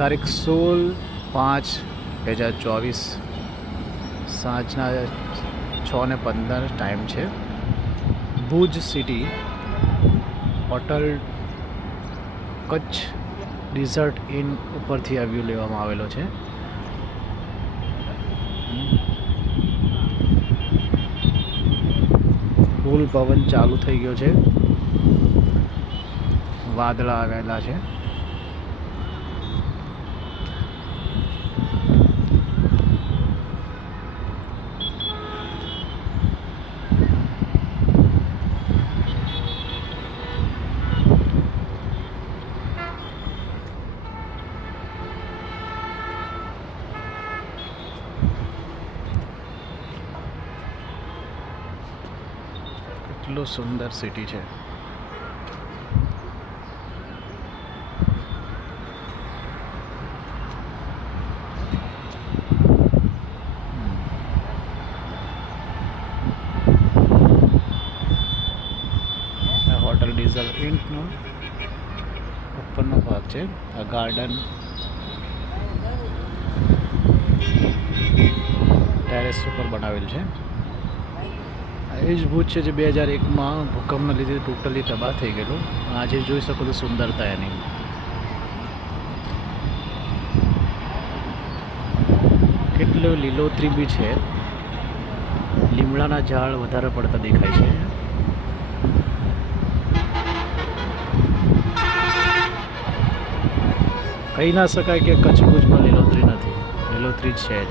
તારીખ 16/5/2024 સાંજના 6:15 ટાઈમ છે. Bhuj city hotel Kutch resort in ઉપરથી આ વ્યૂ લેવામાં આવેલો છે. ફૂલ પવન ચાલુ થઈ ગયો છે, વાદળા આવેલા છે. કેટલું સુંદર સિટી છે. હોટલ ડીઝલ ઇન્ટનો ઉપરનો ભાગ છે. આ ગાર્ડન ટેરેસ ઉપર બનાવેલ છે. એ જ ભુજ છે જે 2001માં ભૂકંપના લીધે ટોટલી તબાહ થઈ ગયેલું. આજે જોઈ શકો તો સુંદરતા એની. કેટલું લીલોતરી બી છે. લીમડાના ઝાડ વધારે પડતા દેખાય છે. કહી ના શકાય કે કચ્છ ભુજમાં લીલોતરી નથી, લીલોતરી જ છે જ.